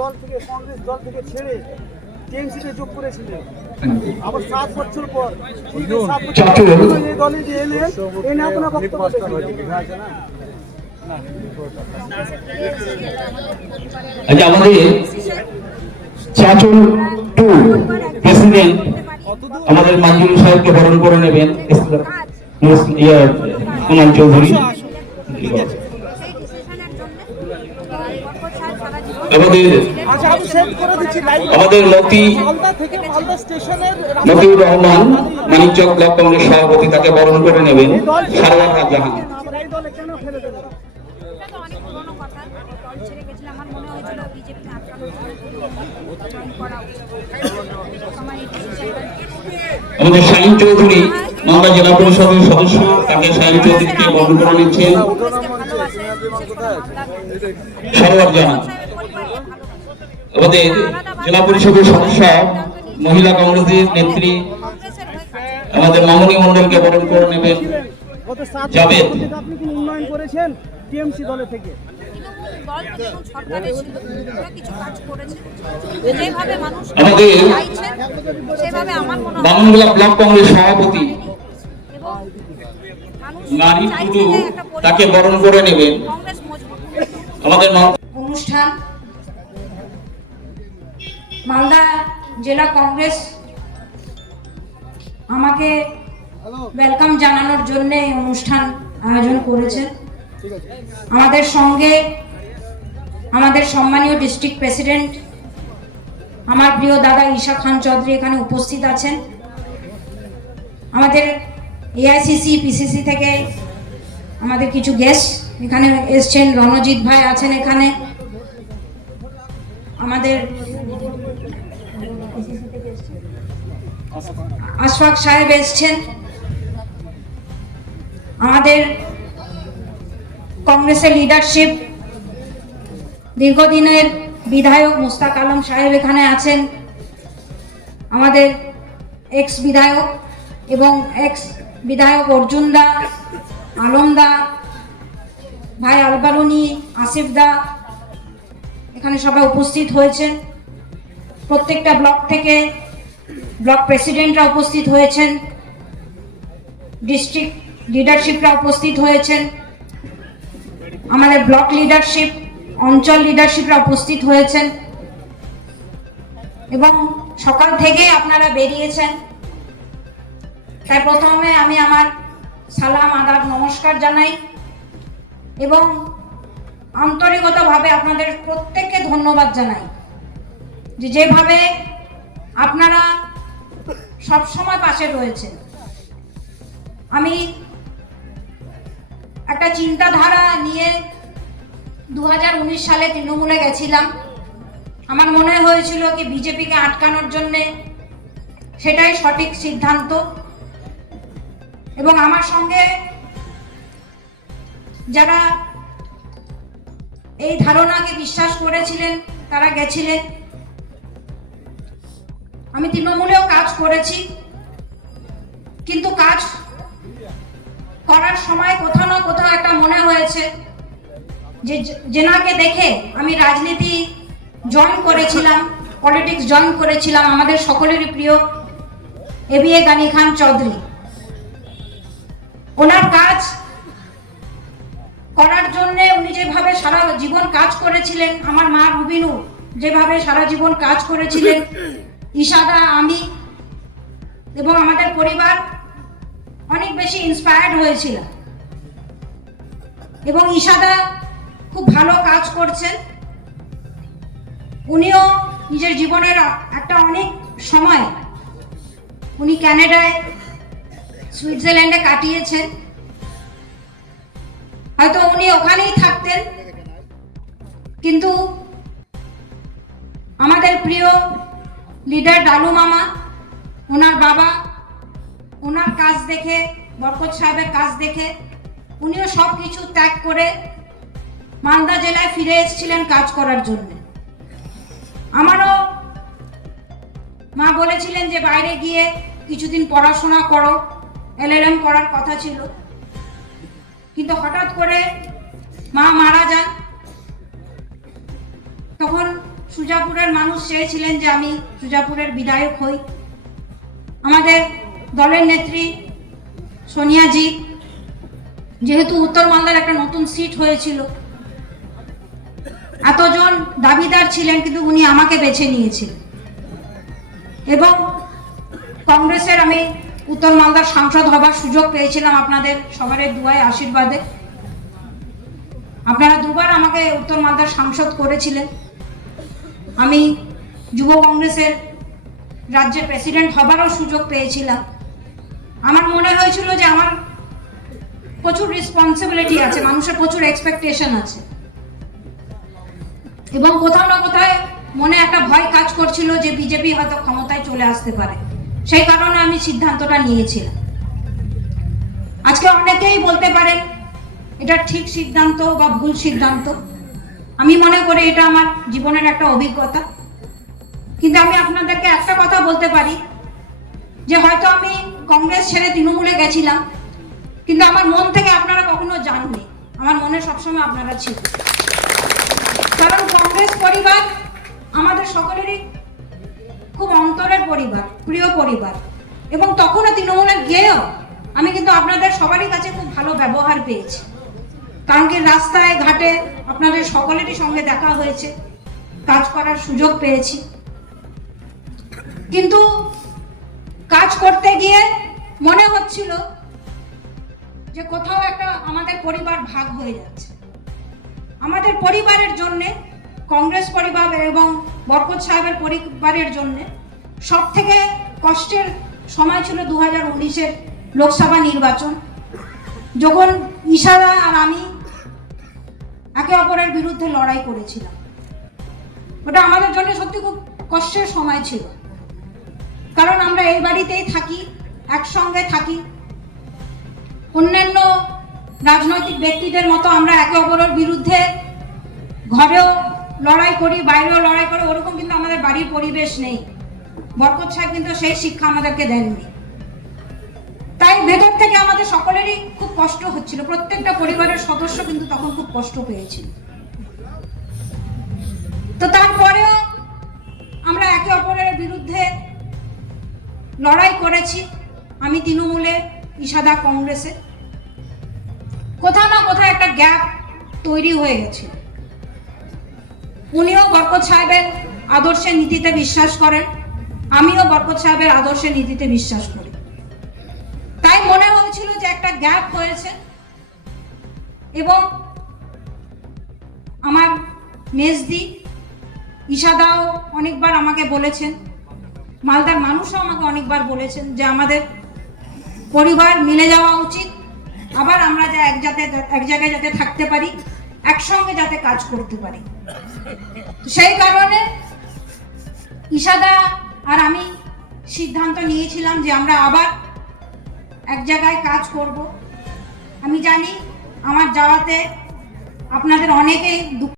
দল থেকে কংগ্রেস দল থেকে ছেড়ে টিএমসিতে যোগ করেছিলেন, আবার 7 বছর পর এই দলে যে এলেন, এই না কোনো বক্তব্য আচ্ছা, আমাদের চাচল টু প্রেসিডেন্ট আমাদের মঞ্জুর সাহেবকে বরণ করে নেবেন কুনাল চৌধুরী। আমাদের মতিউর রহমান মানিকচক ব্লক কংগ্রেস সভাপতি, তাকে বরণ করে নেবেন সারওয়ার জাহান। আমাদের শাহিন চৌধুরী মালদা জেলা পরিষদের সদস্য, তাকে শাহিন চৌধুরীকে বরণ করে নিচ্ছেন সারওয়ার জাহান। আমাদের জেলা পরিষদের সদস্য মহিলা কংগ্রেসের নেত্রী আমাদের মামনি মন্ডলকে বরণ করে নেবেন জাভেদ। আপনি কি উন্নয়ন করেছেন টিএমসি দলে থেকে? আমাদের বামনগোলা ব্লক কংগ্রেস সভাপতি নারী টুডু, তাকে বরণ করে নেবেন আমাদের অনুষ্ঠান। মালদা জেলা কংগ্রেস আমাকে ওয়েলকাম জানানোর জন্য অনুষ্ঠান আয়োজন করেছে। আমাদের সঙ্গে আমাদের সম্মানীয় ডিস্ট্রিক্ট প্রেসিডেন্ট আমার প্রিয় দাদা ঈশা খান চৌধুরী এখানে উপস্থিত আছেন। আমাদের এআইসিসি পিসিসি থেকে আমাদের কিছু গেস্ট এখানে এসছেন, রণজিৎ ভাই আছেন এখানে, আমাদের আশফাক সাহেব এসছেন, আমাদের কংগ্রেসের লিডারশিপ দীর্ঘদিনের বিধায়ক মুস্তাক আলম সাহেব এখানে আছেন, আমাদের এক্স বিধায়ক এবং এক্স বিধায়ক অর্জুন দা, আলম দা, ভাই আলবারুনি, আসিফ দা এখানে সবাই উপস্থিত হয়েছেন। প্রত্যেকটা ব্লক থেকে ব্লক প্রেসিডেন্টরা উপস্থিত হয়েছেন, ডিস্ট্রিক্ট লিডারশিপরা উপস্থিত হয়েছেন, আমাদের ব্লক লিডারশিপ, অঞ্চল লিডারশিপরা উপস্থিত হয়েছেন এবং সকাল থেকে আপনারা বেরিয়েছেন। তাই প্রথমে আমি আমার সালাম আদাব নমস্কার জানাই এবং আন্তরিকতাভাবে আপনাদের প্রত্যেককে ধন্যবাদ জানাই যে যেভাবে আপনারা সবসময় পাশে রয়েছেন। আমি একটা চিন্তাধারা নিয়ে 2019 সালে তৃণমূলে গেছিলাম। আমার মনে হয়েছিল কি বিজেপিকে আটকানোর জন্যে সেটাই সঠিক সিদ্ধান্ত এবং আমার সঙ্গে যারা এই ধারণাকে বিশ্বাস করেছিলেন তারা গেছিলেন। আমি তৃণমূলেও কাজ করেছি, কিন্তু কাজ করার সময় কোথাও না কোথাও একটা মনে হয়েছে যে যেনাকে দেখে আমি রাজনীতি জয়েন করেছিলাম, পলিটিক্স জয়েন করেছিলাম, আমাদের সকলেরই প্রিয় এবিএ গানি খান চৌধুরী। ওনার কাজ করার জন্য উনি যেভাবে সারা জীবন কাজ করেছিলেন, আমার মা রুবিনু যেভাবে সারা জীবন কাজ করেছিলেন, ঈশাদা, আমি এবং আমাদের পরিবার অনেক বেশি ইন্সপায়ার্ড হয়েছিল এবং ঈশাদা খুব ভালো কাজ করছেন। উনিও নিজের জীবনের একটা অনেক সময় উনি কানাডায়, সুইজারল্যান্ডে কাটিয়েছেন। হয়তো উনি ওখানেই থাকতেন, কিন্তু আমাদের প্রিয় লিডার ডালু মামা, ওনার বাবা, ওনার কাজ দেখে, বরকত সাহেবের কাজ দেখে উনিও সব কিছু ত্যাগ করে মালদা জেলায় ফিরে এসেছিলেন কাজ করার জন্য। আমারও মা বলেছিলেন যে বাইরে গিয়ে কিছুদিন পড়াশোনা করো, এলএলএম করার কথা ছিল, কিন্তু হঠাৎ করে মা মারা যান। তখন সুজাপুরের মানুষ চেয়েছিলেন যে আমি সুজাপুরের বিধায়ক হই। আমাদের দলের নেত্রী সোনিয়াজি, যেহেতু উত্তর মালদার একটা নতুন সিট হয়েছিল, এতজন দাবিদার ছিলেন, কিন্তু উনি আমাকে বেছে নিয়েছিলেন। এবং কংগ্রেসের আমি উত্তর মালদার সাংসদ হবার সুযোগ পেয়েছিলাম আপনাদের সবার দুয়ায় আশীর্বাদে। আপনারা দুবার আমাকে উত্তর মালদার সাংসদ করেছিলেন। আমি যুব কংগ্রেসের রাজ্যের প্রেসিডেন্ট হবারও সুযোগ পেয়েছিলাম। আমার মনে হয়েছিল যে আমার প্রচুর রেসপন্সিবিলিটি আছে, মানুষের প্রচুর এক্সপেকটেশন আছে, এবং কোথাও না কোথায় মনে একটা ভয় কাজ করছিল যে বিজেপি হয়তো ক্ষমতায় চলে আসতে পারে। সেই কারণে আমি সিদ্ধান্তটা নিয়েছিলাম। আজকে অনেকেই বলতে পারেন এটা ঠিক সিদ্ধান্ত বা ভুল সিদ্ধান্ত। আমি মনে করি এটা আমার জীবনের একটা অভিজ্ঞতা। কিন্তু আমি আপনাদেরকে একটা কথা বলতে পারি যে হয়তো আমি কংগ্রেস ছেড়ে তৃণমূলে গেছিলাম, কিন্তু আমার মন থেকে আপনারা কখনো যাননি, আমার মনে সবসময় আপনারা ছিল। কারণ কংগ্রেস পরিবার আমাদের সকলেরই খুব অন্তরের পরিবার, প্রিয় পরিবার। এবং তখনও তৃণমূলে গিয়েও আমি কিন্তু আপনাদের সবারই কাছে খুব ভালো ব্যবহার পেয়েছি। কারণ কি রাস্তায় ঘাটে আপনাদের সকলেরই সঙ্গে দেখা হয়েছে, কাজ করার সুযোগ পেয়েছি। কিন্তু কাজ করতে গিয়ে মনে হচ্ছিল যে কোথাও একটা আমাদের পরিবার ভাগ হয়ে যাচ্ছে। আমাদের পরিবারের জন্যে, কংগ্রেস পরিবার এবং বরকত সাহেবের পরিবারের জন্যে সব থেকে কষ্টের সময় ছিল 2019-এর লোকসভা নির্বাচন, যখন ইশারা আর আমি একে অপরের বিরুদ্ধে লড়াই করেছিলাম। ওটা আমাদের জন্য সত্যি খুব কষ্টের সময় ছিল, কারণ আমরা এই বাড়িতেই থাকি, একসঙ্গে থাকি। অন্যান্য রাজনৈতিক ব্যক্তিদের মতো আমরা একে অপরের বিরুদ্ধে ঘরেও লড়াই করি, বাইরেও লড়াই করি, ওরকম কিন্তু আমাদের বাড়ির পরিবেশ নেই। বরকত সাহেব কিন্তু সেই শিক্ষা আমাদেরকে দেননি। তাই ভেতর থেকে আমাদের সকলেরই খুব কষ্ট হচ্ছিল, প্রত্যেকটা পরিবারের সদস্য কিন্তু তখন খুব কষ্ট পেয়েছিল। তো তারপরেও আমরা একে অপরের বিরুদ্ধে লড়াই করেছি। আমি তৃণমূলে, ইশাদা কংগ্রেসে। কোথাও না কোথাও একটা গ্যাপ তৈরি হয়ে গেছে। উনিও বরকত সাহেবের আদর্শের নীতিতে বিশ্বাস করেন, আমিও বরকত সাহেবের আদর্শের নীতিতে বিশ্বাস করি। তাই মনে হয়েছিল যে একটা গ্যাপ হয়েছে। এবং আমার মেজদি ইশাদাও অনেকবার আমাকে বলেছেন, মালদার মানুষও আমাকে অনেকবার বলেছেন যে আমাদের পরিবার মিলে যাওয়া উচিত, আবার আমরা যা এক জায়গায় যাতে থাকতে পারি, একসঙ্গে যাতে কাজ করতে পারি। সেই কারণে ইশাদা আর আমি সিদ্ধান্ত নিয়েছিলাম যে আমরা আবার এক জায়গায় কাজ করব। আমি জানি আমার যাওয়াতে আপনাদের অনেকেই দুঃখ